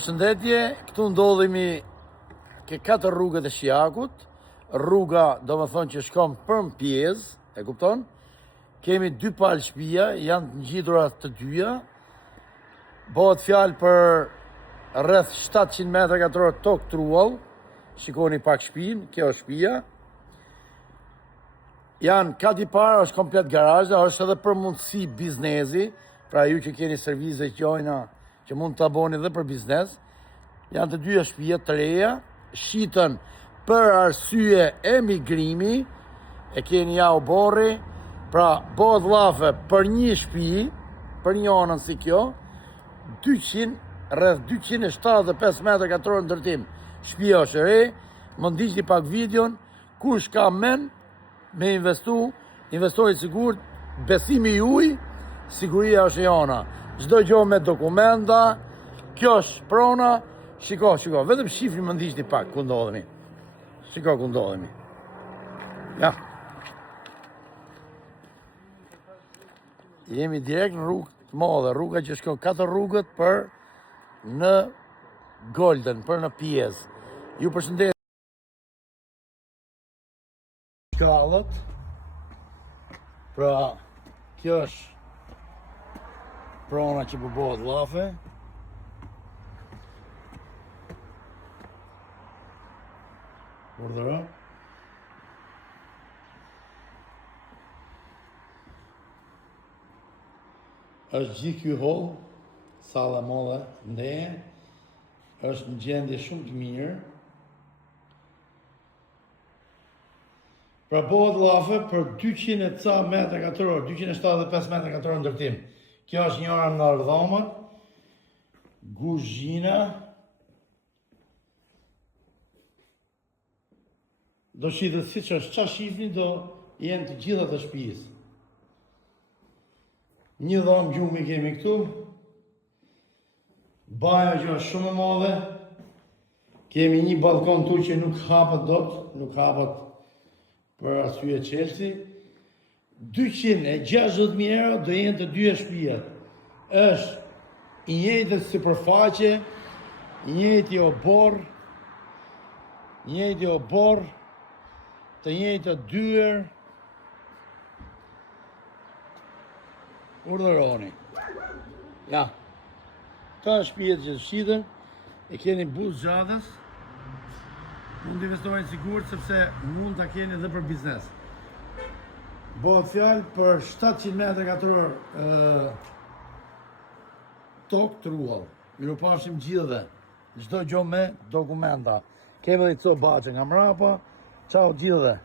Përshëndetje, këtu ndodhemi ke 4 rrugët e Shijakut. Rruga do më thonë që shkon për në pjesë, e kupton? Kemi 2 palë shtëpia, janë të ngjitra të dyja. Bëhet fjalë për rreth 700 metra katror tokë truall. Shikoni pak shtëpinë, kjo është shtëpia. Janë kati para, është komplet garazhe, është edhe për mundësi biznesi, pra ju që keni servise qojna që mund të aboni dhe për biznes. Janë të dyja shtëpia të reja, shitën për arsye emigrimi, e keni ja u borri, pra bëhet llafe për një shtëpi, për një anën si kjo, rreth 275 metra katror ndërtim. Shtëpia është e re, më ndiqni pak videon, kush ka men me investori sigurt, besimi juaj, siguria është jona. Çdo gjë me dokumenta, kjo është prona. Shiko, vetëm shifni më ndiqni pak ku ndodhemi. Shiko ku ndodhemi. Ja. Jemi direkt në rrugë të madhe, rruga që shkon 4 rrugët për në Golden, për në pjesë. Ju përshëndet shkallët. Pra, kjo është prona që bëhet llafe. Urdhëro. Është gjithë ky hall, salla madhe ndeje, është në gjendje shumë të mirë. Pra bëhet llafe për 200 e ca metra katror, 275 metra katror ndërtim. Kjo është një orë nga ardhomën, kuzhina. Do shitet siç është, çfarë shihni do jenë të gjitha të shtëpisë. Një dhomë gjumi kemi këtu. Baja që është shumë e madhe. Kemi një balkon tu që nuk hapet dot, nuk hapet për arsye çelësi. 260.000 euro do jenë të dyja shtëpia. Është i njëjtë sipërfaqe, i njëjti obor, të njëjtë dyer. Urdhëroni. Ja. Këto është shtëpia që shiten, e keni buzë gjatës. Mund të investojnë sigurt sepse mund ta keni edhe për biznes. Bëhet fjalë për 700 metra katror tokë truall. Mirupafshim gjithëve. Çdo gjë me dokumenta. Kemi edhe këto baçe nga mrapa. Ciao gjithëve.